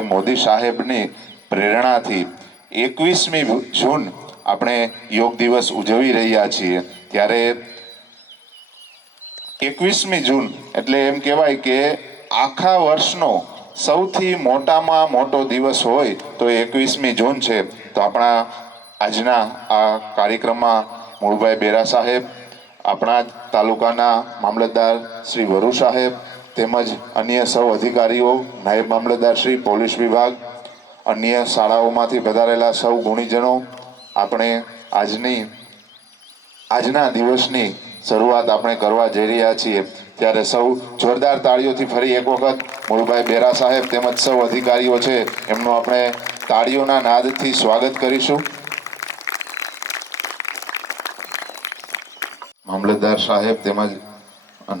મોદી સાહેબની પ્રેરણાથી 21મી જૂન આપણે યોગ દિવસ ઉજવી રહ્યા છીએ। ત્યારે 21મી જૂન એટલે એમ કહેવાય કે આખા વર્ષનો સૌથી મોટામાં મોટો દિવસ હોય તો 21મી જૂન છે। તો આપણા આજના આ કાર્યક્રમમાં મૂળભાઈ બેરા સાહેબ, આપણા તાલુકાના મામલતદાર શ્રી વરુ સાહેબ તેમજ અન્ય સૌ અધિકારીઓ, નાયબ મામલતદાર શ્રી, પોલીસ વિભાગ, અન્ય શાળાઓમાંથી પધારેલા સૌ ગુણીજનો, આપણે આજના દિવસની શરૂઆત આપણે કરવા જઈ રહ્યા છીએ। ત્યારે સૌ જોરદાર તાળીઓથી ફરી એક વખત મૂળભાઈ બેરા સાહેબ તેમજ સૌ અધિકારીઓ છે એમનું આપણે તાળીઓના નાદથી સ્વાગત કરીશું। મામલતદાર સાહેબ તેમજ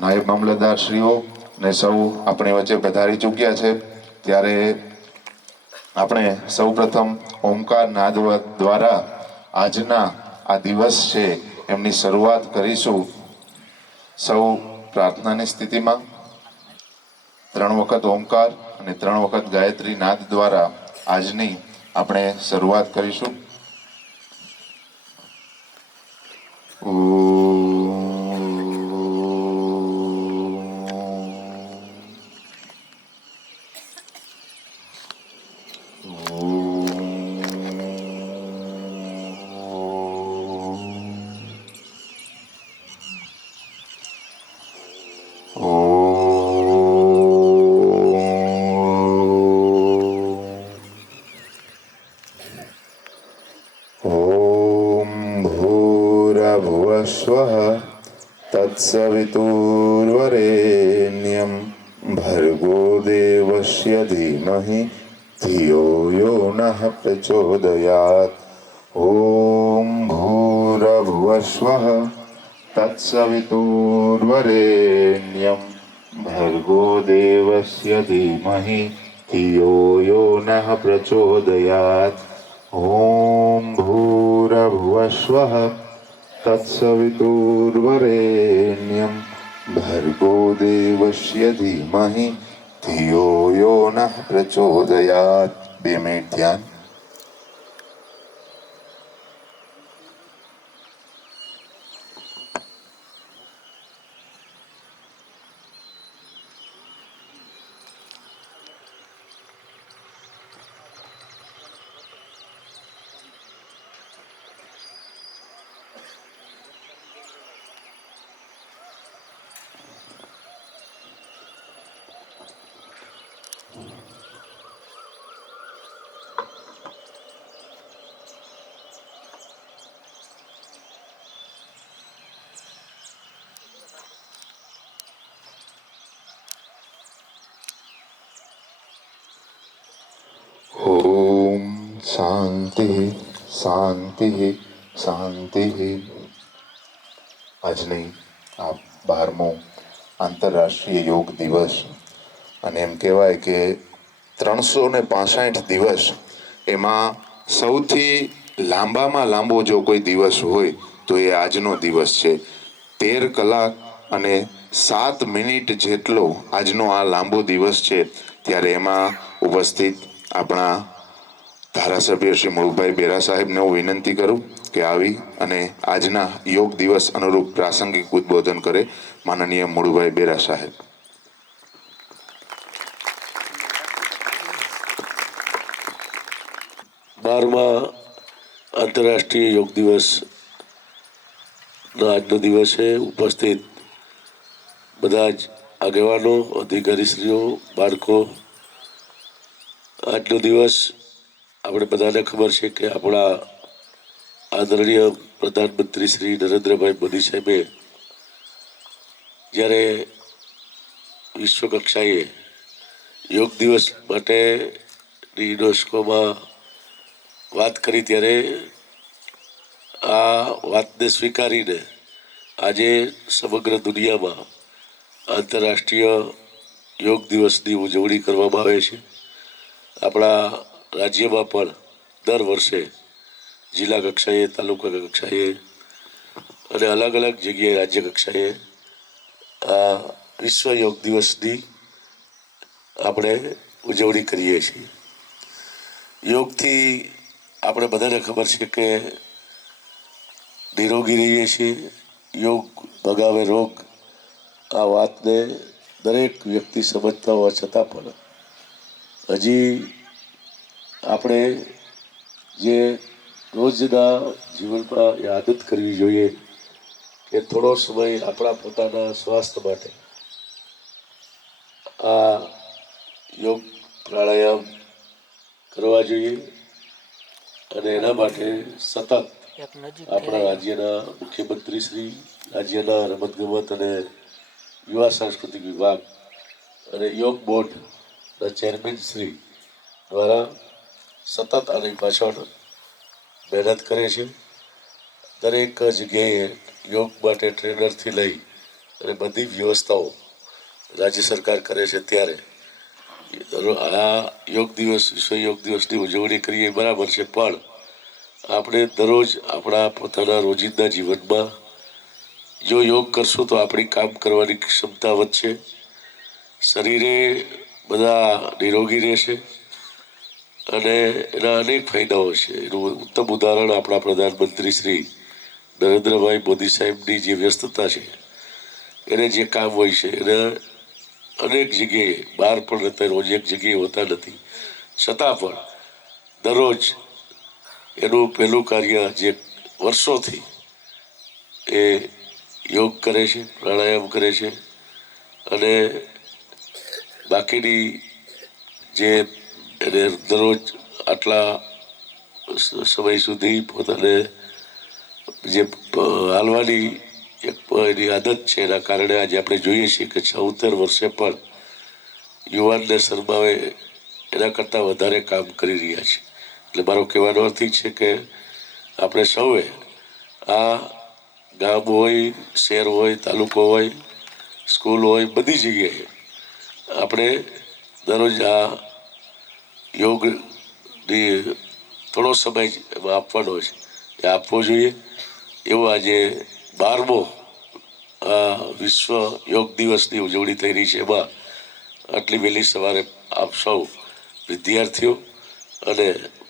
નાયબ મામલતદાર શ્રીઓ ને સૌ આપણી વચ્ચે પધારી ચૂક્યા છે। ત્યારે આપણે સૌપ્રથમ ઓમકાર નાદ દ્વારા આજના આ દિવસ છે એમની શરૂઆત કરીશું। સૌ પ્રાર્થનાની સ્થિતિમાં 3 વખત ઓમકાર અને 3 વખત ગાયત્રી નાદ દ્વારા આજની આપણે શરૂઆત કરીશું। સ્વઃ તત્સવિતુર્વરેણ્યં ભર્ગો દેવસ્ય ધીમહિ ધિયો યો નઃ પ્રચોદયાત। ઓમ ભૂર્ભુવઃ સ્વઃ તત્સવિતુર્વરેણ્યં ભર્ગો દેવસ્ય ધીમહિ ધિયો યો નઃ પ્રચોદયાત। ઓમ ભૂર્ભુવઃ સ્વઃ તત્સવિતુર્વરેણ્યં ભર્ગો દેવસ્ય ધીમહિ ધિયો યો નઃ પ્રચોદયાત। 2 મિનિટ ધ્યાન। ઓમ શાંતિ શાંતિ શાંતિ। આજની આ 12મો આંતરરાષ્ટ્રીય યોગ દિવસ અને એમ કહેવાય કે 365 દિવસ એમાં સૌથી લાંબામાં લાંબો જો કોઈ દિવસ હોય તો એ આજનો દિવસ છે। 13 કલાક અને 7 મિનિટ જેટલો આજનો આ લાંબો દિવસ છે। ત્યારે એમાં ઉપસ્થિત આપણા ધારાસભ્ય શ્રી મૂળભાઈ બેરા સાહેબને હું વિનંતી કરું કે આવી અને આજના યોગ દિવસ અનુરૂપ પ્રાસંગિક ઉદ્બોધન કરે। માનનીય મૂળભાઈ બેરા સાહેબ। આંતરરાષ્ટ્રીય યોગ દિવસનો આજનો દિવસે ઉપસ્થિત બધા જ આગેવાનો, અધિકારીશ્રીઓ, બાળકો, આજનો દિવસ આપણે બધાને ખબર છે કે આપણા આદરણીય પ્રધાનમંત્રી શ્રી નરેન્દ્રભાઈ મોદી સાહેબે જ્યારે વિશ્વ કક્ષાએ યોગ દિવસ માટે યુનેસ્કોમાં વાત કરી ત્યારે આ વાતને સ્વીકારીને આજે સમગ્ર દુનિયામાં આંતરરાષ્ટ્રીય યોગ દિવસની ઉજવણી કરવામાં આવે છે। આપણા રાજ્યમાં પણ દર વર્ષે જિલ્લા કક્ષાએ, તાલુકા કક્ષાએ અને અલગ અલગ જગ્યાએ રાજ્ય કક્ષાએ આ વિશ્વ યોગ દિવસની આપણે ઉજવણી કરીએ છીએ। યોગથી આપણે બધાને ખબર છે કે નિરોગી રહીએ છીએ. યોગ ભગાવે રોગ. આ વાતને દરેક વ્યક્તિ સમજતા હોવા છતાં પણ હજી આપણે જે રોજના જીવનમાં એ આદત કરવી જોઈએ કે થોડો સમય આપણા પોતાના સ્વાસ્થ્ય માટે આ યોગ પ્રાણાયામ કરવા જોઈએ. અને એના માટે સતત આપણા રાજ્યના મુખ્યમંત્રી શ્રી, રાજ્યના રમતગમત અને યુવા સાંસ્કૃતિક વિભાગ અને યોગ બોર્ડના ચેરમેન શ્રી દ્વારા સતત આની પાછળ મહેનત કરે છે. દરેક જગ્યાએ યોગ માટે ટ્રેનરથી લઈ અને બધી વ્યવસ્થાઓ રાજ્ય સરકાર કરે છે. ત્યારે આ યોગ દિવસ, વિશ્વ યોગ દિવસની ઉજવણી કરીએ બરાબર છે, પણ આપણે દરરોજ આપણા પોતાના રોજિંદા જીવનમાં જો યોગ કરશું તો આપણી કામ કરવાની ક્ષમતા વધશે, શરીરે બધા નિરોગી રહેશે અને એના અનેક ફાયદાઓ છે. એનું ઉત્તમ ઉદાહરણ આપણા પ્રધાનમંત્રી શ્રી નરેન્દ્રભાઈ મોદી સાહેબની જે વ્યસ્તતા છે, એને જે કામ હોય છે એને અનેક જગ્યાએ બહાર પણ રહેતા, રોજ એક જગ્યાએ હોતા નથી, છતાં પણ દરરોજ એનું પહેલું કાર્ય જે વર્ષોથી એ યોગ કરે છે, પ્રાણાયામ કરે છે અને બાકીની જે એને દરરોજ આટલા સમય સુધી પોતાને જે હાલવાની એક એની આદત છે, એના કારણે આજે આપણે જોઈએ છીએ કે 76 વર્ષે પણ યુવાનને શરમાવે એના કરતાં વધારે કામ કરી રહ્યા છે. એટલે મારો કહેવાનો અર્થ એ છે કે આપણે સૌએ આ ગામ હોય, શહેર હોય, તાલુકો હોય, સ્કૂલ હોય, બધી જગ્યાએ આપણે દરરોજ આ યોગની થોડો સમય એમાં આપવાનો છે એ આપવો જોઈએ. એવો આજે 12મો વિશ્વ યોગ દિવસની ઉજવણી થઈ રહી છે. એમાં આટલી વહેલી સવારે આપ સૌ વિદ્યાર્થીઓ અને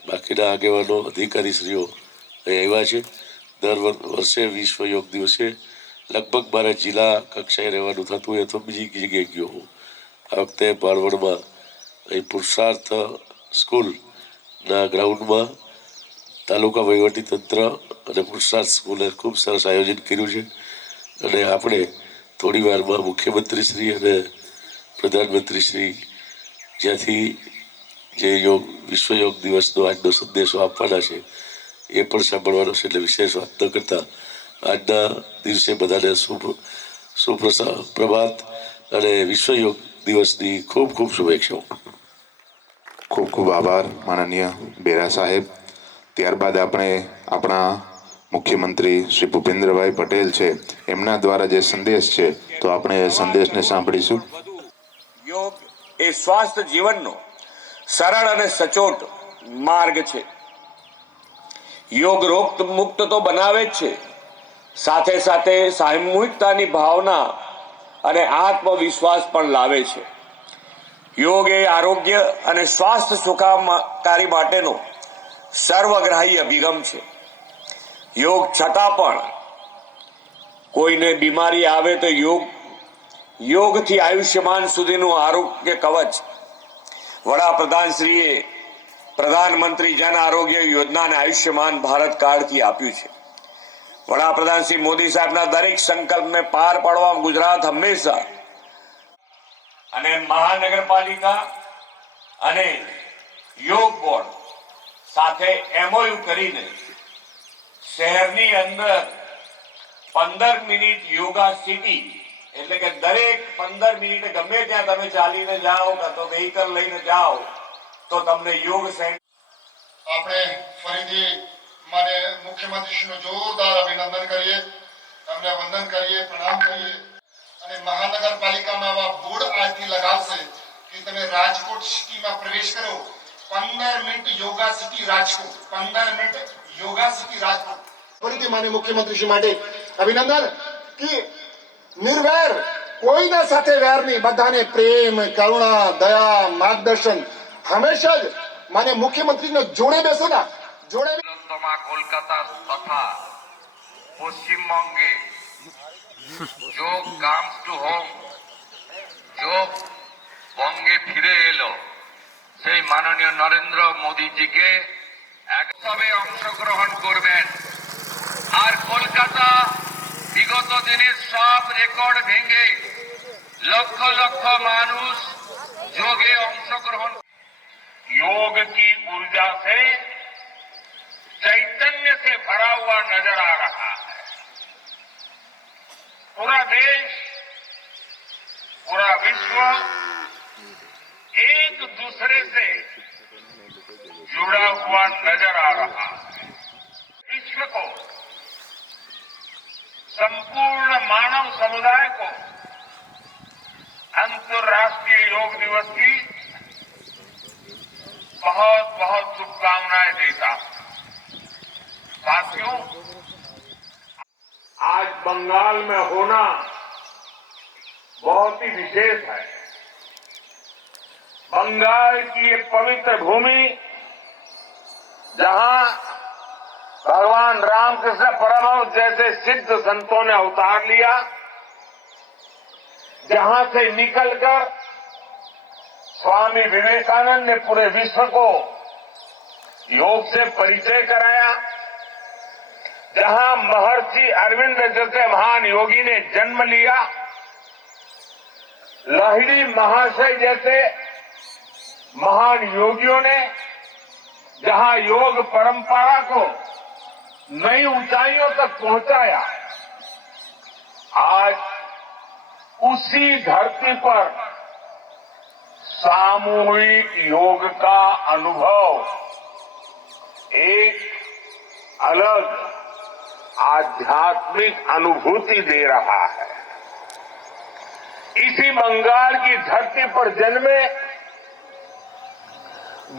બાકીના આગેવાનો, અધિકારીશ્રીઓ અહીં આવ્યા છે. દર વર્ષે વિશ્વ યોગ દિવસે લગભગ મારે જિલ્લા કક્ષાએ રહેવાનું થતું હોય તો બીજી જગ્યાએ ગયો હું. આ વખતે ભાણવડમાં અહીં પુરુષાર્થ સ્કૂલના ગ્રાઉન્ડમાં તાલુકા વહીવટીતંત્ર અને પુરુષાર્થ સ્કૂલે ખૂબ સરસ આયોજન કર્યું છે. અને આપણે થોડી વારમાં મુખ્યમંત્રી શ્રી અને પ્રધાનમંત્રી શ્રી જ્યાંથી જે યોગ, વિશ્વ યોગ દિવસનો આજનો સંદેશો આપવાના છે એ પણ સાંભળવાનો છે. એટલે વિશેષ વાત ન કરતા આજના દિવસે બધાને સુપ્રભાત અને વિશ્વ યોગ દિવસની ખૂબ ખૂબ શુભેચ્છાઓ. ખૂબ ખૂબ આભાર માનનીય બેરા સાહેબ. ત્યારબાદ આપણે આપણા મુખ્યમંત્રી શ્રી ભૂપેન્દ્રભાઈ પટેલ છે, એમના દ્વારા જે સંદેશ છે તો આપણે એ સંદેશને સાંભળીશું. યોગ એ સ્વાસ્થ્ય જીવનનો સરળ અને સચોટ માર્ગ છે. યોગ રોગ મુક્ત તો બનાવે જ છે, સાથે સાથે સામૂહિકતાની ભાવના અને આત્મવિશ્વાસ પણ લાવે છે. યોગ એ આરોગ્ય અને સ્વાસ્થ્ય સુખાકારી માટેનો સર્વગ્રાહી અભિગમ છે. યોગ છતાં પણ કોઈને બીમારી આવે તો યોગથી આયુષ્યમાન સુધીનું આરોગ્ય કવચ વડાપ્રધાનશ્રીએ પ્રધાનમંત્રી જન આરોગ્ય યોજનાને આયુષ્યમાન ભારત કાર્ડથી આપ્યું છે. વડાપ્રધાન શ્રી મોદી સાહેબના દરેક સંકલ્પને પાર પાડવા ગુજરાત હંમેશા અને મહાનગરપાલિકા અને યોગ બોર્ડ સાથે MOU કરીને શહેરની અંદર 15 મિનિટ યોગા સિટી, એટલે કે દરેક 15 મિનિટ ગમે ત્યાં તમે ચાલીને જાઓ કાં તો વ્હીકલ લઈને જાઓ તો તમને યોગ સેન્ટર. આપણે ફરીથી માને મુખ્યમંત્રીશ્રીનું જોરદાર અભિનંદન કરીએ, એમને વંદન કરીએ, પ્રણામ કરીએ. અને મહાનગરપાલિકામાં આવા બોર્ડ આજથી લગાવશે કે તમે રાજકોટ સિટીમાં પ્રવેશ કરો, 15 minute yoga city Rajkot, 15 minute yoga city Rajkot. ફરીથી માને મુખ્યમંત્રીશ્રી માટે અભિનંદન કે નિર્વૈર, કોઈના સાથે વેર નહીં, બધાને પ્રેમ, કરુણા, દયા, માર્ગદર્શન હંમેશા જ માન્ય મુખ્યમંત્રીને જોડે બેસોના જોડે কলকাতা তথা পশ্চিমবঙ্গে যোগ কামস টু হোম যোগ বঙ্গে ফিরে এলো সেই মাননীয় নরেন্দ্র মোদীজিকে একসবে অংশগ্রহণ করবেন আর কলকাতা বিগত দিনের সব রেকর্ড ভেঙে লক্ষ লক্ষ মানুষ যোগে অংশগ্রহণ योग की ऊर्जा से चैतन्य से भरा हुआ नजर आ रहा है। पूरा देश पूरा विश्व एक दूसरे से जुड़ा हुआ नजर आ रहा है। विश्व को संपूर्ण मानव समुदाय को अंतर्राष्ट्रीय योग दिवस की बहुत बहुत शुभकामनाएं देता हूं। साथियों, आज बंगाल में होना बहुत ही विशेष है। बंगाल की एक पवित्र भूमि जहां भगवान रामकृष्ण परमहंस जैसे सिद्ध संतों ने अवतार लिया, जहां से निकलकर स्वामी विवेकानंद ने पूरे विश्व को योग से परिचय कराया, जहां महर्षि अरविंद जैसे महान योगी ने जन्म लिया, लाहिड़ी महाशय जैसे महान योगियों ने जहां योग परंपरा को नई ऊंचाइयों तक पहुंचाया, आज उसी धरती पर सामूहिक योग का अनुभव एक अलग आध्यात्मिक अनुभूति दे रहा है। इसी बंगाल की धरती पर जन्मे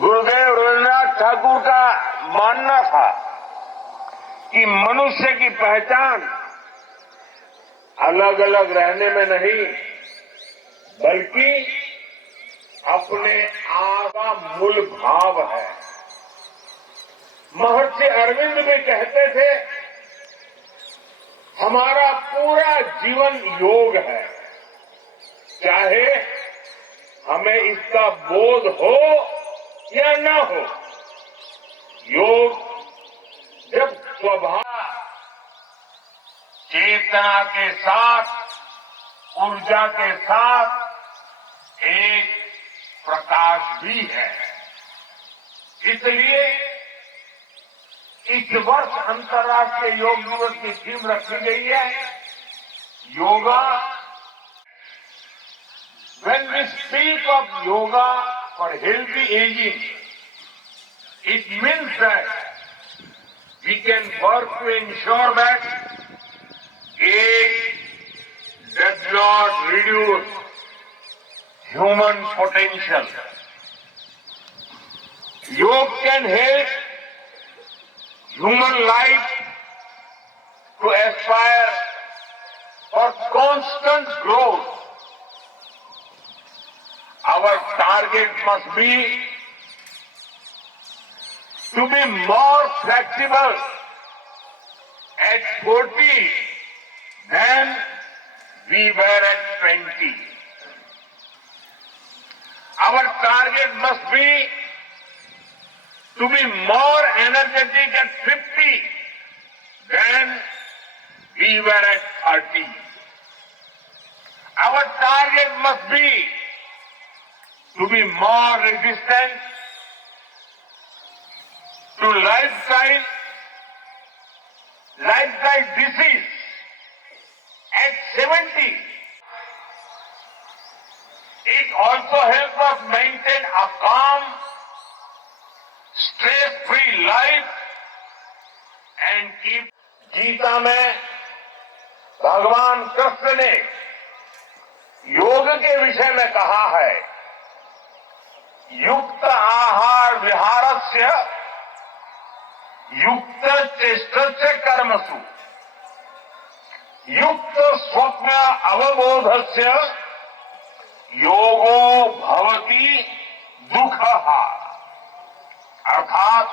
गुरुदेव रविन्द्रनाथ ठाकुर का मानना था कि मनुष्य की पहचान अलग अलग रहने में नहीं बल्कि अपने आप का मूल भाव है। महर्षि अरविंद भी कहते थे, हमारा पूरा जीवन योग है, चाहे हमें इसका बोध हो या न हो। योग जब स्वभाव चेतना के साथ ऊर्जा के साथ एक प्रकाश भी है। इसलिए इस वर्ष अंतर्राष्ट्रीय योग दिवस की थीम रखी गई है, yoga. When we speak of yoga for healthy aging, it means that we can work to ensure that age does not reduce human potential. Yoga can help human life to aspire for constant growth. Our target must be to be more flexible at 40 than we were at 20. Our target must be to be more energetic at 50 than we were at 30. Our target must be to be more resistant to lifestyle disease at 70. It also helps us maintain a calm, stress-free life and keep. Gita में भगवान कृष्ण ने योग के विषय में कहा है, युक्त आहार विहारस्य युक्त चेष्टस्य कर्मसु युक्त स्वप्न अवबोधस्य योगो भवति दुःखः। अर्थात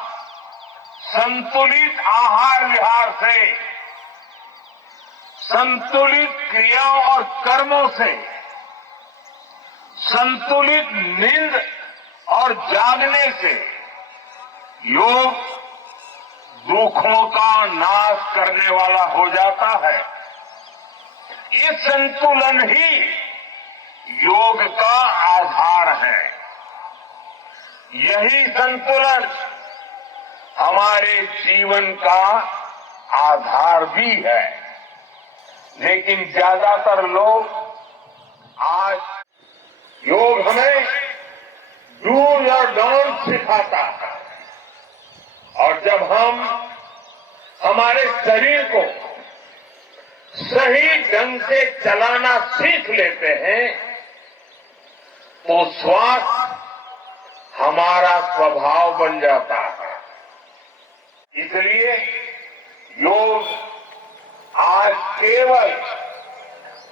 संतुलित आहार विहार से, संतुलित क्रियाओं और कर्मों से, संतुलित नींद और जागने से योग दुखों का नाश करने वाला हो जाता है। ये संतुलन ही योग का आधार है। यही संतुलन हमारे जीवन का आधार भी है। लेकिन ज्यादातर लोग आज योग हमें डूज और डोंट सिखाता है, और जब हम हमारे शरीर को सही ढंग से चलाना सीख लेते हैं तो स्वास्थ्य हमारा स्वभाव बन जाता है। इसलिए योग आज केवल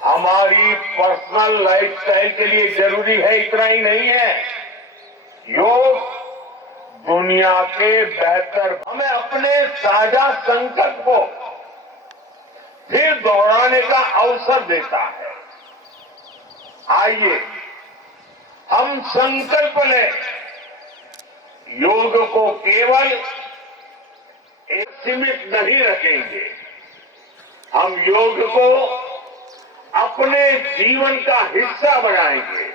हमारी पर्सनल लाइफस्टाइल के लिए जरूरी है, इतना ही नहीं है। योग दुनिया के बेहतर, हमें अपने साझा संकल्प को फिर दोहराने का अवसर देता है। आइए हम संकल्प लें, योग को केवल एक सीमित नहीं रखेंगे, हम योग को अपने जीवन का हिस्सा बनाएंगे,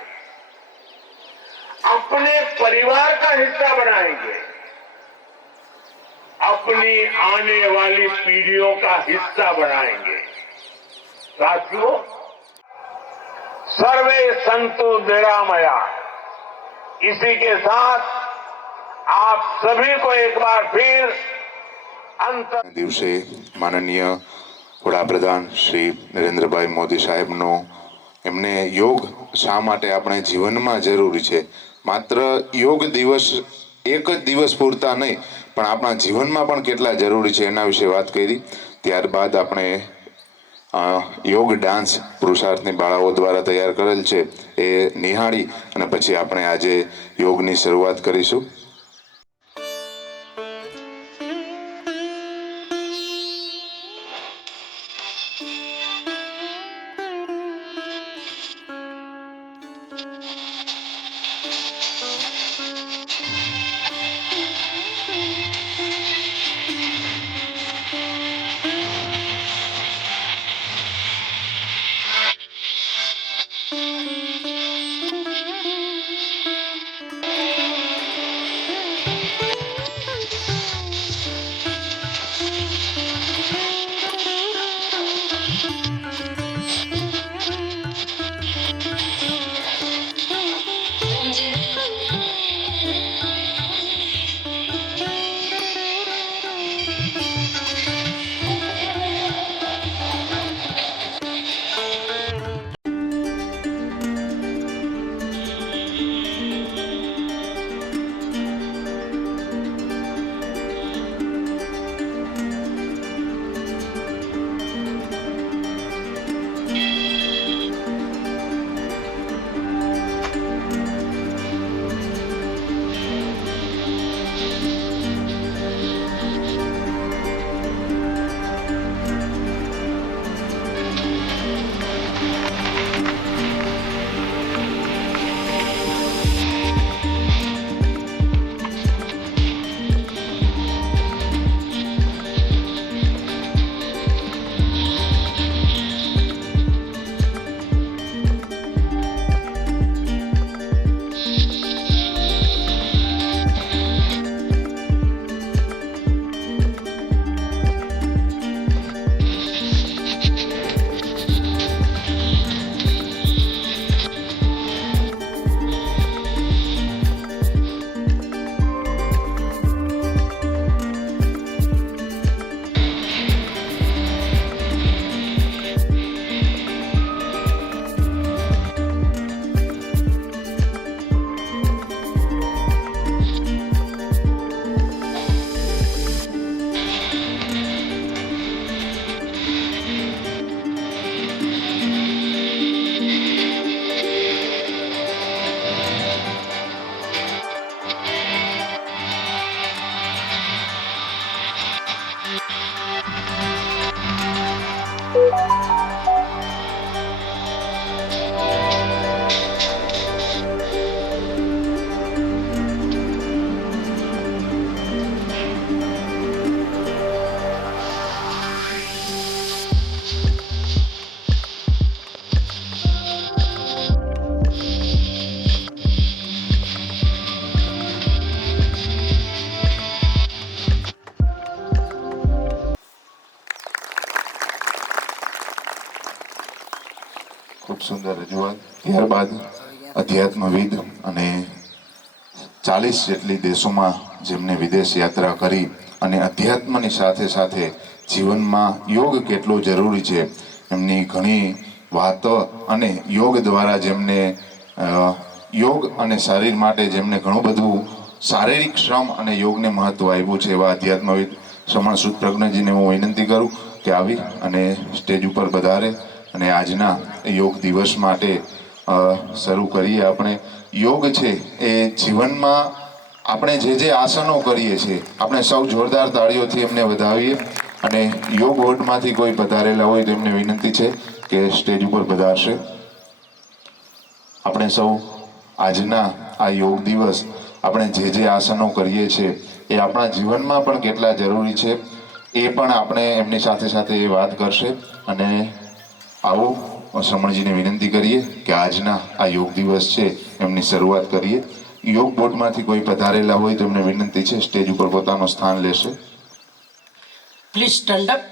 अपने परिवार का हिस्सा बनाएंगे, अपनी आने वाली पीढ़ियों का हिस्सा बनाएंगे। साथियों, सर्वे संतो निरामया, इसी के साथ आप सभी को एक बार फिर દિવસે માનનીય વડાપ્રધાન શ્રી નરેન્દ્રભાઈ મોદી સાહેબનો એમને યોગ શા માટે આપણે જીવનમાં જરૂરી છે, માત્ર યોગ દિવસ એક જ દિવસ પૂરતા નહીં પણ આપણા જીવનમાં પણ કેટલા જરૂરી છે એના વિશે વાત કરી। ત્યારબાદ આપણે યોગ ડાન્સ પુરુષાર્થની બાળાઓ દ્વારા તૈયાર કરેલ છે એ નિહાળી અને પછી આપણે આજે યોગની શરૂઆત કરીશું। ત્યારબાદ અધ્યાત્મવિદ અને 40 જેટલી દેશોમાં જેમને વિદેશ યાત્રા કરી અને અધ્યાત્મની સાથે સાથે જીવનમાં યોગ કેટલો જરૂરી છે એમની ઘણી વાતો અને યોગ દ્વારા જેમને યોગ અને શરીર માટે જેમને ઘણું બધું શારીરિક શ્રમ અને યોગને મહત્વ આપ્યું છે એવા અધ્યાત્મવિદ શ્રમણ સુદ પ્રજ્ઞજીને હું વિનંતી કરું કે આવી અને સ્ટેજ ઉપર પધારે અને આજના યોગ દિવસ માટે શરૂ કરીએ. આપણે યોગ છે એ જીવનમાં આપણે જે આસનો કરીએ છીએ આપણે સૌ જોરદાર તાળીઓથી એમને વધાવીએ અને યોગ બોર્ડમાંથી કોઈ પધારેલા હોય તો એમને વિનંતી છે કે સ્ટેજ ઉપર પધારશે. આપણે સૌ આજના આ યોગ દિવસ આપણે જે આસનો કરીએ છીએ એ આપણા જીવનમાં પણ કેટલા જરૂરી છે એ પણ આપણે એમની સાથે સાથે એ વાત કરશે. અને આવો શ્રમણજીને વિનંતી કરીએ કે આજના આ યોગ દિવસ છે એમની શરૂઆત કરીએ. યોગ બોર્ડમાંથી કોઈ પધારેલા હોય તો એમને વિનંતી છે સ્ટેજ ઉપર પોતાનું સ્થાન લેશે. Please stand up.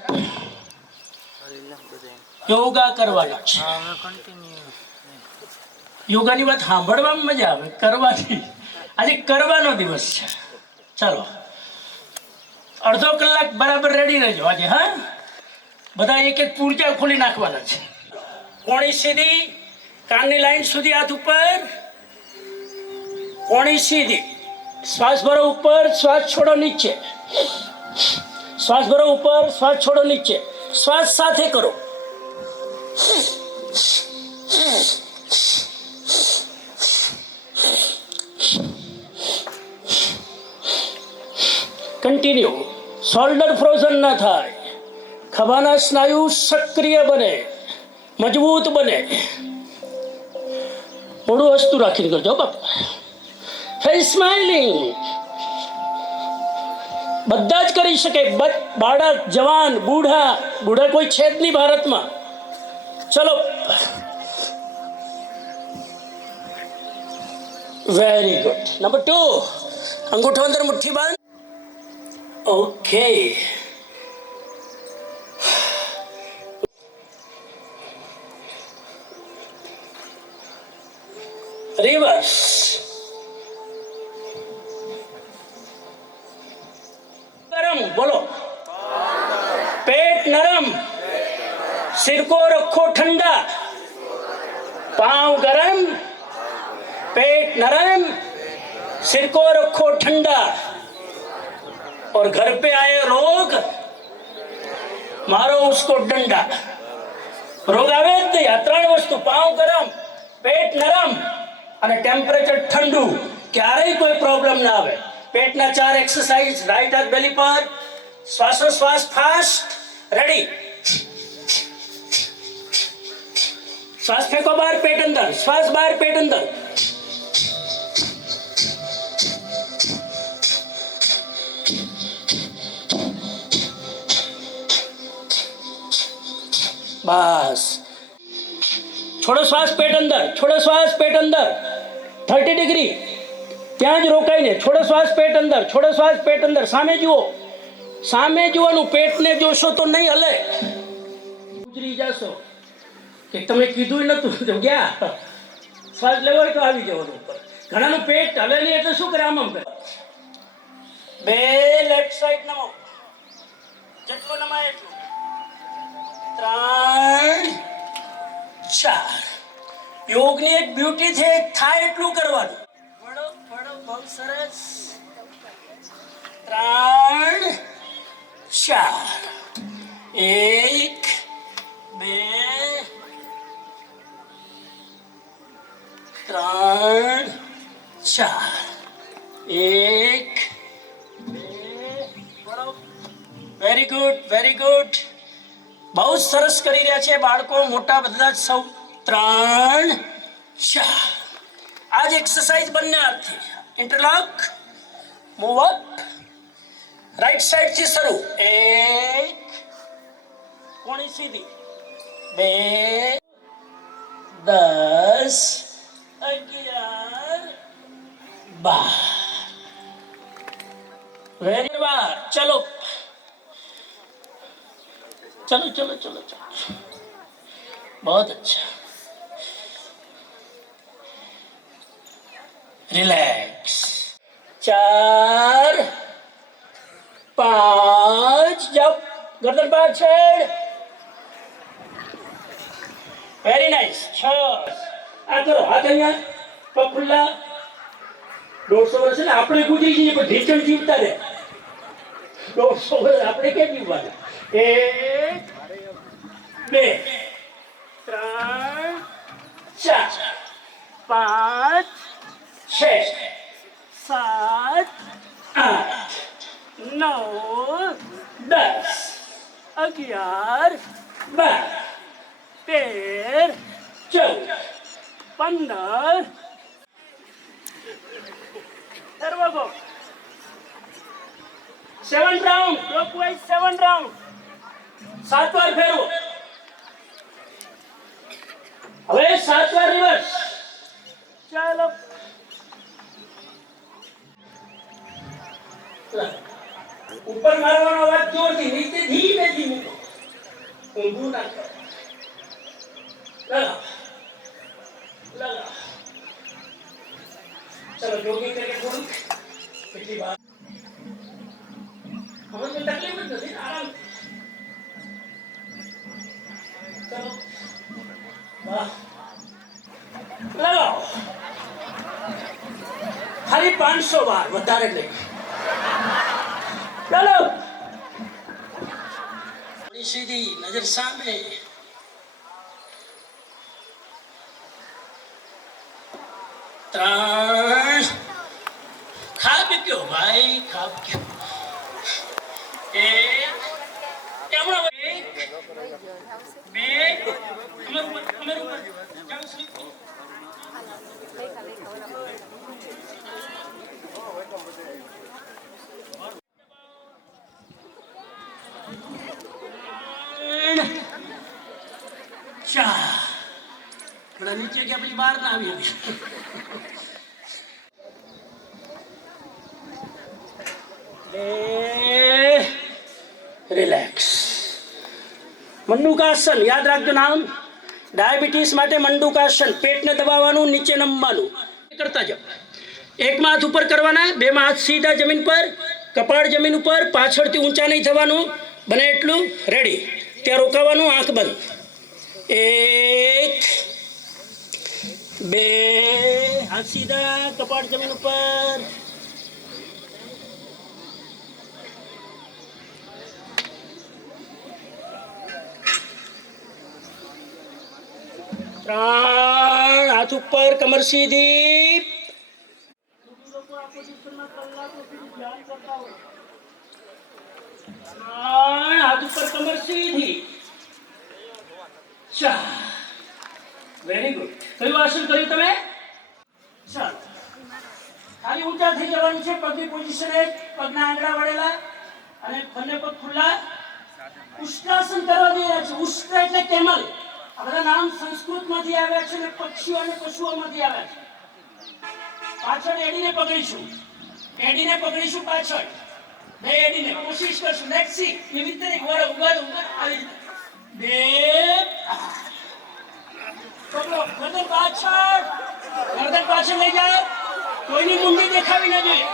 યોગા કરવાના છે. યોગાની વાત સાંભળવામાં મજા આવે, કરવાની આજે કરવાનો દિવસ છે. ચાલો અડધો કલાક બરાબર રેડી રહેજો આજે. હા, બધા એક એક પૂરજા ખોલી નાખવાના છે. કોણી સીધી, કાનની લાઈન સુધી હાથ ઉપર, કોણી સીધી. શ્વાસ ભરો ઉપર, શ્વાસ છોડો નીચે. શ્વાસ ભરો ઉપર, શ્વાસ છોડો નીચે. શ્વાસ સાથે કરો. કન્ટિન્યુ. શોલ્ડર ફ્રોઝન ના થાય, ખભાના સ્નાયુ સક્રિય બને, મજબૂત બને. મોઢું હસતું રાખીને કરજો બાપા. Face smiling. બધા જ કરી શકે, બાળક, જવાન, બુઢા કોઈ છે જ નહીં ભારતમાં. ચલો, વેરી ગુડ. નંબર 2, અંગૂઠો અંદર મુઠ્ઠી બાંધ. Okay, reverse. ગરમ બોલો. पेट नरम, सिर को रखो ठंडा. पांव गरम, पेट नरम, सिर को रखो ठंडा. और घर पे आए रोग, मारो उसको डंडा. रोग आवे જ નહીં. આ 3 વસ્તુ, પાવ ગરમ, પેટ નરમ અને ટેમ્પરેચર ઠંડુ, ક્યારેય કોઈ પ્રોબ્લેમ ના આવે. પેટના 4 એક્સરસાઇઝ. રાઈટ હાથ બેલી પર, શ્વાસોશ્વાસ ફાસ્ટ. રેડી. શ્વાસ ફેંકો બહાર, પેટ અંદર. શ્વાસ બહાર, પેટ અંદર. બસ. છોડો શ્વાસ, પેટ અંદર. છોડો શ્વાસ, પેટ અંદર. 30 ડિગ્રી ત્યાં જ રોકાઈને. છોડો શ્વાસ, પેટ અંદર. છોડો શ્વાસ, પેટ અંદર. સામે જુઓ. સામે જોવાનું. પેટને જોશો તો નહીં હલે, ગુજરી જશો. કે તમે કીધું નતું તો ગયા. શ્વાસ લેવો હોય તો આવી જવાનું ઉપર. ઘણાનું પેટ હલે નહીં એટલે શું કરે? આમ કરે. 2 લેફ્ટ સાઈડ નમો, જેટલું નમાય એટલું. 3 4. યોગની એક બ્યુટી છે, થાય એટલું કરવાનું. વડો વડો, બહુ સરસ. 3 4. 1 2 3 4. 1 2. Very good, very good. બહુ સરસ કરી રહ્યા છે બાળકો, મોટા બધા જ સૌ. 3 4. આ જ એક્સરસાઇઝ બંને હાથથી. Interlock, move up. Right side થી શરૂ. 1, કોણી સીધી. 2 10 11 12. વેરી વાર. ચલો चलो चलो चलो चलो, बहुत अच्छा. રિલેક્સ. 4 5 જાઓ, ગરદન પાછળ. Very nice. 6 આ કરો, હાથ અહીંયા, પગ ખુલ્લા. 150 વર્ષ ને આપણે ગુજરી જઈએ પણ ઢીચણ જીવતા રહે. 150 વર્ષ આપણે કેમ જીવવાના? 1 2 3 4 5 6 7 8 9 10 11 12 13 14 15 सर्वगो 7 राउंड क्लॉकवाइज 7 राउंड 7 વાર ફેરવો. હવે 7 વાર રિવર્સ. ચાલો ઉપર મારવાનો અવાજ જોરથી, નીચે ધીમે ધીમે મૂકો. ઊંધું ના કરો. લગાવ લગાવ. ચલો જોગિંગ કરીએ થોડુંક. કેટલી વાર હવે કોઈ તકલીફ જ નથી, આરામ. ચલો વાહ, લગાવો. ખાલી 500 વાર, વધારે નહીં. ચાલો સીધી નજર સામે. ત્રણ. ખા પીક્યો ભાઈ, ખા પીક્યો. 1 હમણાં 1 2 અમર ઉપર જાઓ સ્લીપ. થોડા નીચે ગયા પછી બહાર ના આવી હતી. રિલેક્સ. મંડુકાસન યાદ રાખજો નામ. ડાયાબિટીસ માટે મંડુકાસન. પેટને દબાવવાનું, નીચે નમવાનું. કરતા જાઓ. 1 માં હાથ ઉપર કરવાના, 2 માં હાથ સીધા જમીન પર, કપાળ જમીન ઉપર, પાછળથી ઊંચા નહીં થવાનું, બને એટલું. રેડી. ત્યાં રોકાવાનું, આંખ બંધ. 1 2 હાથ સીધા, કપાળ જમીન ઉપર. 3 હાથ ઉપર, કમર સીધી. હાથ ઉપર, કમર સીધી. 4 વેરી ગુડ. કયું આસન કર્યું તમે? ચાલો ખાલી ઊંચા થઈ જવાનું છે. પગની પોઝિશન એ પગના આંગળા વળેલા અને બંને પગ ખુલ્લા. ઉષ્ટ્રાસન કરવા જઈ રહ્યા છે. ઉષ્ટ્ર એટલે કેમલ. આ બધા નામ સંસ્કૃતમાંથી આવ્યા છે અને પક્ષીઓ અને પશુઓમાંથી આવ્યા છે. પાછળ એડીને પકડીશું, એડીને પકડીશું પાછળ. બે એડીને કોશિશ કરશું. Let's see. એવી રીતે ઉભા ઉભા આવી રીતે. 2 પકડો. ગરદન પાછળ, ગરદન પાછળ લઈ જાઓ. કોઈની મુંડી દેખાવી ના જોઈએ.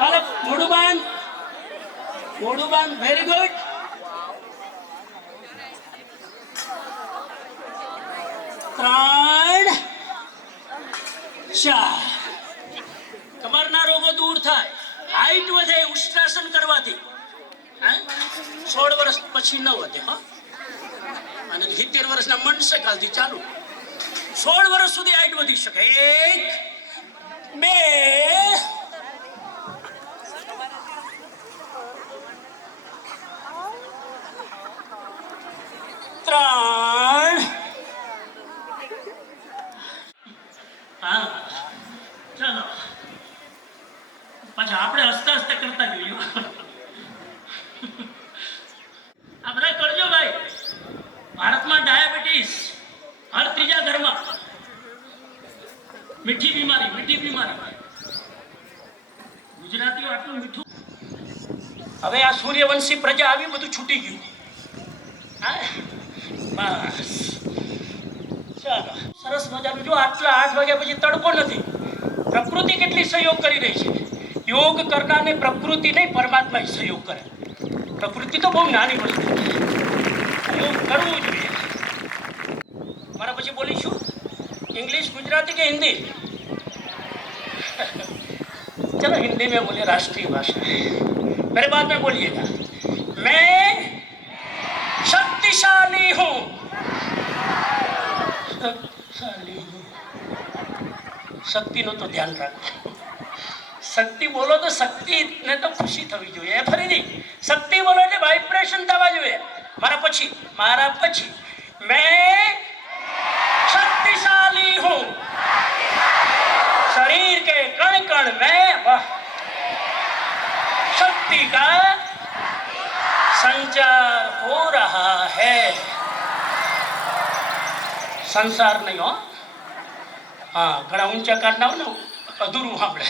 હાલો મોઢું બાંધ, મોઢું બાંધ. Very good. 3 4 કમરના રોગો દૂર થાય, હાઈટ વધે ઉષ્ટ્રાસન કરવાથી. 16 વર્ષ પછી ન વધે. હા, અને 70 વર્ષના મનસે કાલથી ચાલુ. 16 વર્ષ સુધી હાઈટ વધી શકે. 1 2 3 હા ચાલો પાછા આપણે હસતા હસતા કરતા જોઈએ. આ બધા કરજો ભાઈ. ભારતમાં ડાયાબિટીસ હર 3જા ઘરમાં. મીઠી બીમારી, મીઠી બીમારી. ગુજરાતીઓ આટલું મીઠું. હવે આ સૂર્યવંશી પ્રજા આવી, બધું છૂટી ગયું. બસ ચાલો સરસ મજાનું. જો આટલા 8 વાગ્યા પછી તડકો નથી. પ્રકૃતિ કેટલી સહયોગ કરી રહી છે. યોગ કરનારને પ્રકૃતિ નહીં, પરમાત્મા સહયોગ કરે. પ્રકૃતિ તો બહુ નાની વસ્તુ છે, યોગ કરવું જોઈએ. મારા પછી બોલીશું इंग्लिश, गुजराती के हिंदी? चलो हिंदी में बोलिए, राष्ट्रीय भाषा है. मेरे बाद में बोलिएगा, मैं शक्तिशाली हूं. शक्तिशाली हूं. शक्ति नो तो ध्यान रखो. शक्ति बोलो तो शक्ति ने तो खुशी थवी જોઈએ. ફરીથી શક્તિ બોલો એટલે વાઇબ્રેશન થવા જોઈએ. મારા પછી मैं शक्तिशाली हूं. शरीर के कण कण में वह शक्ति का संचार हो रहा है. संसार नहीं हो, हाँ घना ऊंचा काटना हो ना, अधूरू सामने.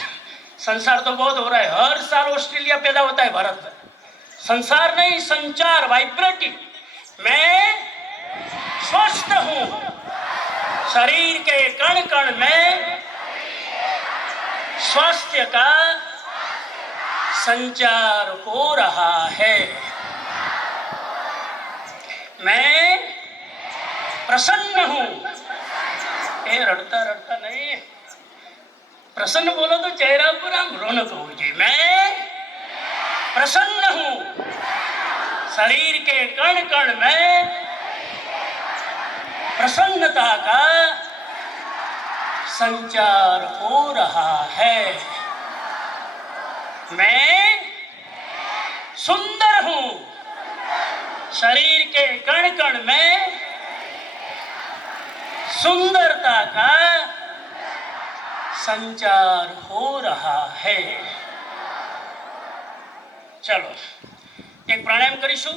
संसार तो बहुत हो रहा है. हर साल ऑस्ट्रेलिया पैदा होता है भारत में. संसार नहीं, संचार, वाइब्रेटिंग. मैं स्वस्थ हूं. शरीर के कण कण में स्वास्थ्य का संचार हो रहा है. मैं प्रसन्न हूं. ए रड़ता रड़ता नहीं, प्रसन्न बोलो तो चेहरा पर आम रौनक हो जाए. मैं प्रसन्न हूं. शरीर के कण कण में प्रसन्नता का संचार हो रहा है. मैं सुंदर हूं. शरीर के कण कण में सुंदरता का संचार हो रहा है. चलो एक प्राणायाम કરીશું.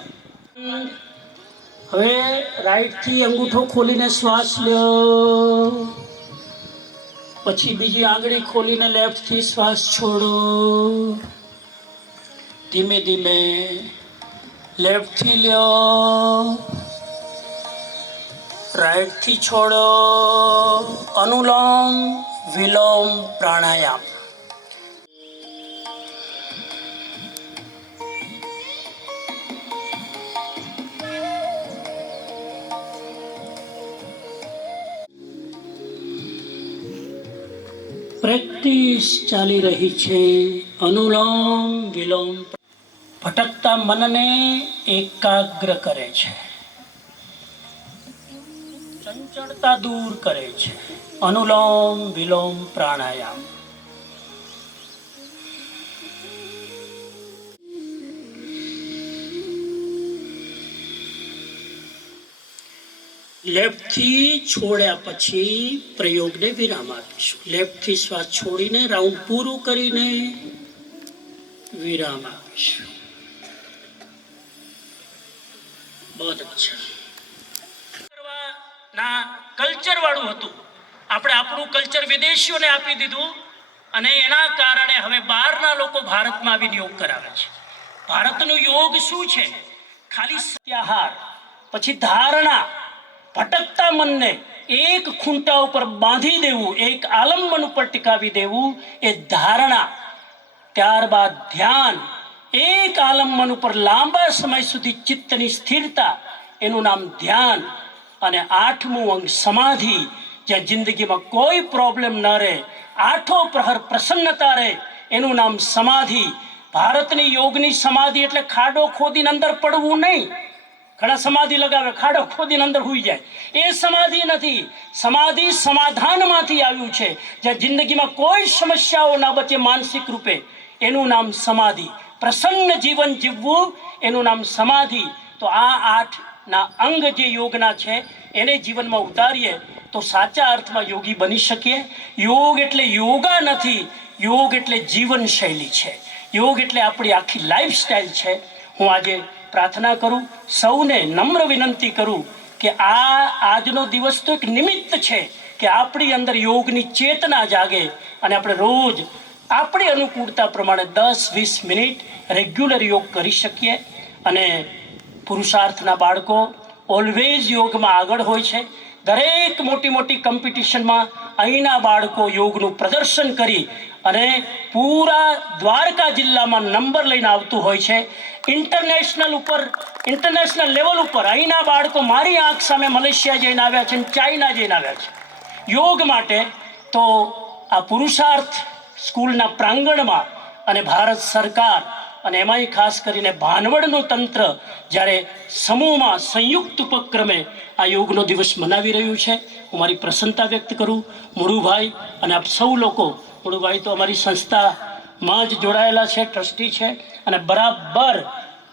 હવે રાઈટ થી અંગૂઠો ખોલીને શ્વાસ લ્યો, પછી બીજી આંગળી ખોલીને લેફ્ટ થી શ્વાસ છોડો. ધીમે ધીમે લેફ્ટ થી લ્યો, રાઈટ થી છોડો. અનુલોમ વિલોમ પ્રાણાયામ. પ્રેક્ટિસ ચાલી રહી છે. અનુલોમ વિલોમ ભટકતા મનને એકાગ્ર કરે છે, ચંચળતા દૂર કરે છે. અનુલોમ વિલોમ પ્રાણાયામ. લેફ્ટથી છોડ્યા પછી પ્રયોગને વિરામ આપીશું. લેફ્ટથી શ્વાસ છોડીને રાઉન્ડ પૂરું કરીને વિરામ આપીશું. બહુ અચ્છા. ના કલ્ચર વાળું હતું. આપણે આપણું કલ્ચર વિદેશીઓને આપી દીધું અને એના કારણે હવે બહારના લોકો ભારતમાં આવીને યોગ કરાવે છે. ભારતનું યોગ શું છે? ખાલી સત્યાહાર, પછી ધારણા, ભટકતા મનને એક ખૂંટા ઉપર બાંધી દેવું, એક આલંબન ઉપર ટીકાવી દેવું, એ ધારણા. ત્યારબાદ ધ્યાન, એક આલંબન ઉપર લાંબા સમય સુધી ચિત્તની સ્થિરતા, એનું નામ ધ્યાન. અને આઠમું અંગ સમાધિ, જ્યાં જિંદગીમાં કોઈ પ્રોબ્લેમ ન રહે, આઠો પ્રહર પ્રસન્નતા રહે, એનું નામ સમાધિ. ભારતની યોગની સમાધિ એટલે ખાડો ખોદીને અંદર પડવું નહીં. ઘણા સમાધિ લગાવે, ખાડો ખોદીને અંદર હોઈ જાય. એ સમાધિ નથી. સમાધિ સમાધાનમાંથી આવ્યું છે, જ્યાં જિંદગીમાં કોઈ સમસ્યાઓ ના બચે માનસિક રૂપે, એનું નામ સમાધિ. પ્રસન્ન જીવન જીવવું, એનું નામ સમાધિ. તો આ 8 અંગ જે યોગના છે એને જીવનમાં ઉતારીએ તો સાચા અર્થમાં યોગી બની શકીએ. યોગ એટલે યોગા નથી, યોગ એટલે જીવનશૈલી છે. યોગ એટલે આપણી આખી લાઈફસ્ટાઈલ છે. હું આજે પ્રાર્થના કરું, સૌને નમ્ર વિનંતી કરું કે આજનો દિવસ તો એક નિમિત્ત છે કે આપણી અંદર યોગની ચેતના જાગે અને આપણે રોજ આપણી અનુકૂળતા પ્રમાણે 10-20 મિનિટ રેગ્યુલર યોગ કરી શકીએ. અને પુરુષાર્થના બાળકો ઓલવેઝ યોગમાં આગળ હોય છે. દરેક મોટી મોટી કોમ્પિટિશનમાં અહીંના બાળકો યોગનું પ્રદર્શન કરી અને પૂરા દ્વારકા જિલ્લામાં નંબર લઈને આવતું હોય છે. ઇન્ટરનેશનલ લેવલ ઉપર અહીંના બાળકો મારી આંખ સામે મલેશિયા જઈને આવ્યા છે અને ચાઇના જઈને આવ્યા છે યોગ માટે. તો આ પુરુષાર્થ સ્કૂલના પ્રાંગણમાં અને ભારત સરકાર અને એમાંય ખાસ કરીને ભાનવડનું તંત્ર જ્યારે સમૂહમાં સંયુક્ત ઉપક્રમે આ યોગનો દિવસ મનાવી રહ્યું છે, હું મારી પ્રસન્નતા વ્યક્ત કરું. મુળુભાઈ અને આપ સૌ લોકો, મુળુભાઈ તો અમારી સંસ્થામાં જ જોડાયેલા છે, ટ્રસ્ટી છે, અને બરાબર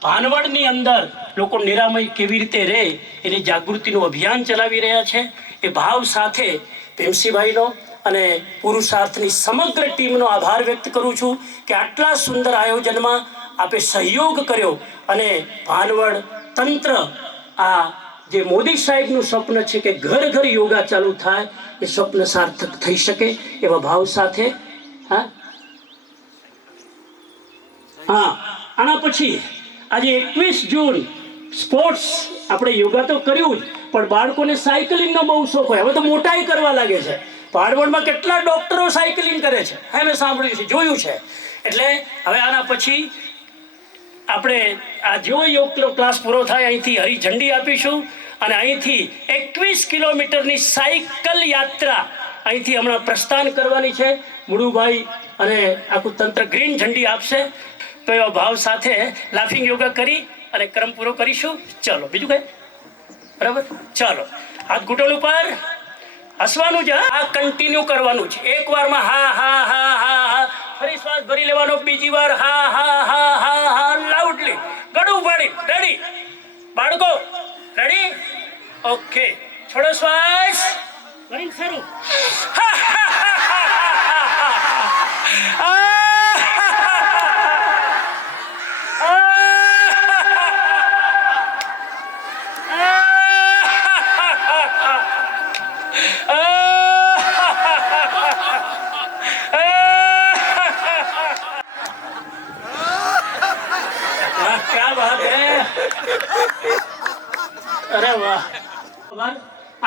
ભાનવડની અંદર લોકો નિરામય કેવી રીતે રહે એની જાગૃતિનું અભિયાન ચલાવી રહ્યા છે. એ ભાવ સાથે ભીમસિંહભાઈનો અને પુરુષાર્થની સમગ્ર ટીમનો આભાર વ્યક્ત કરું છું કે આટલા સુંદર આયોજનમાં આપે સહયોગ કર્યો અને ભાનવડ તંત્ર આ જે મોદી સાહેબનું સ્વપ્ન છે કે ઘર ઘર યોગા ચાલુ થાય એ સ્વપ્ન સાર્થક થઈ શકે એવા ભાવ સાથે આના પછી આજે 21 જૂન સ્પોર્ટ્સ આપણે યોગા તો કર્યું જ, પણ બાળકોને સાયકલિંગનો બહુ શોખ હોય. હવે તો મોટાઈ કરવા લાગે છે. ભાનવડમાં કેટલા ડોક્ટરો સાયકલિંગ કરે છે, હા મેં સાંભળ્યું છે, જોયું છે. એટલે હવે આના પછી આપણે આ જેવો યોગ ક્લાસ પૂરો થાય અહીંથી હરી ઝંડી આપીશું અને અહીંથી 21 કિલોમીટરની સાયકલ યાત્રા અહીંથી હમણાં પ્રસ્થાન કરવાની છે. મુળુભાઈ અને આખું તંત્ર ગ્રીન ઝંડી આપશે. તો એવા ભાવ સાથે લાફિંગ યોગા કરી અને ક્રમ પૂરો કરીશું. ચાલો બીજું કઈ બરાબર, ચાલો હાથ ઘૂંટણ ઉપર, હસવાનું છે, આ કન્ટિન્યુ કરવાનું છે. એક વારમાં હા હા હા હા હા, ફરી શ્વાસ ભરી લેવાનો, બીજી વાર હા હા હા હા હા, લાઉડલી ગળું પાડી. રેડી બાળકો? રેડી? ઓકે, છોડો શ્વાસ, ભરી શરૂ. અરે વાહ,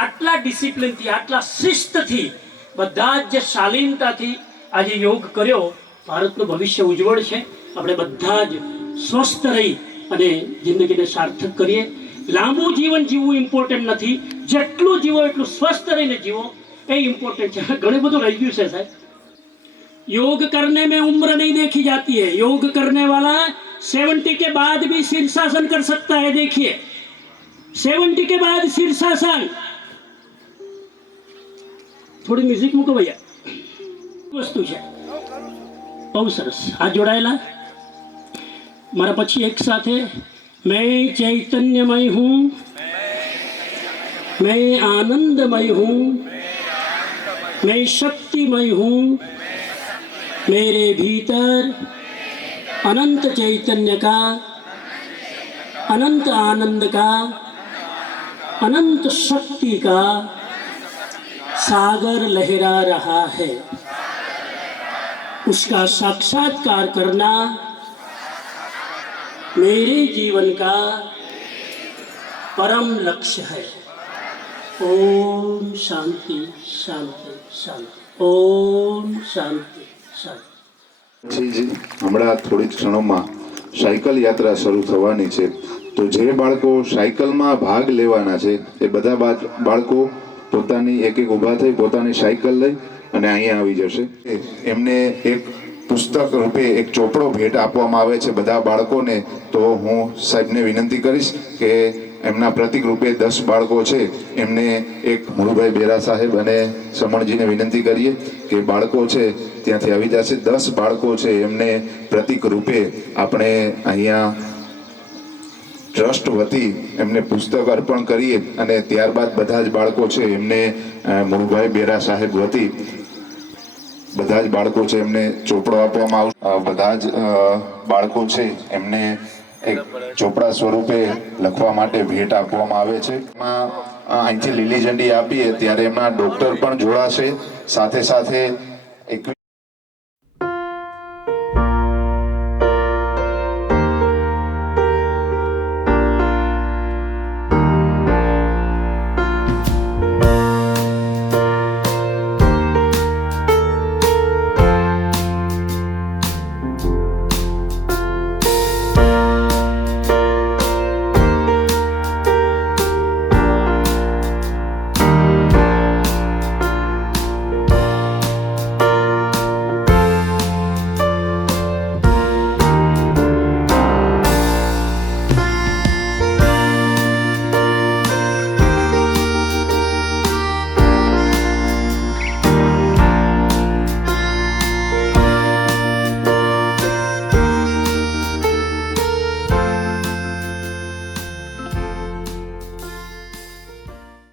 આટલા ડિસિપ્લિનથી, આટલા શિસ્તથી, બધા જ શાલીનતાથી આજે યોગ કર્યો. ભારતનું ભવિષ્ય ઉજ્જવળ છે. આપણે બધા જ સ્વસ્થ રહી અને જિંદગીને સાર્થક કરીએ. લાંબુ જીવન જીવવું ઇમ્પોર્ટન્ટ નથી, જેટલું જીવો એટલું સ્વસ્થ રહીને જીવો એ ઇમ્પોર્ટન્ટ છે. ઘણું બધું રહી ગયું છે સાહેબ. योग करने में उम्र नहीं देखी जाती है. योग करने वाला 70 के बाद भी शीर्षासन कर सकता है. देखिए 70 के बाद शीर्षासन. थोड़ी म्यूजिक મૂકો ભૈયા, વસ્તુ છે બહુ સરસ. હાથ જોડાયેલા મારા પછી એક સાથે. मैं चैतन्यमय हूँ, मैं आनंदमय हूँ, मैं शक्तिमय हूँ, मेरे भीतर अनंत चैतन्य का, अनंत आनंद का, अनंत शक्ति का सागर लहरा रहा है. उसका साक्षात्कार करना मेरे जीवन का परम लक्ष्य है. ओम शांति शांति शांति. ओम शांति शांति. જી હમણાં થોડી જ ક્ષણોમાં સાયકલ યાત્રા શરૂ થવાની છે. તો જે બાળકો સાયકલમાં ભાગ લેવાના છે એ બધા બાળકો પોતાની એક ઊભા થઈ પોતાની સાયકલ લઈ અને અહીંયા આવી જશે. એમને એક પુસ્તક રૂપે એક ચોપડો ભેટ આપવામાં આવે છે બધા બાળકોને. તો હું સાહેબને વિનંતી કરીશ કે એમના પ્રતિક રૂપે 10 બાળકો છે એમને એક મુળુભાઈ બેરા સાહેબ અને સમણજીને વિનંતી કરીએ કે બાળકો છે ત્યાંથી આવી જશે. 10 બાળકો છે એમને પ્રતિક રૂપે આપણે અહીંયા ટ્રસ્ટ વતી એમને પુસ્તક અર્પણ કરીએ અને ત્યારબાદ બધા જ બાળકો છે એમને મુળુભાઈ બેરા સાહેબ વતી બધા જ બાળકો છે એમને ચોપડો આપવામાં આવશે. બધા જ બાળકો છે એમને એક ચોપડા સ્વરૂપે લખવા માટે ભેટ આપવામાં આવે છે. અહીંથી લીલી ઝંડી આપીએ ત્યારે એમના ડોક્ટર પણ જોડાશે, સાથે સાથે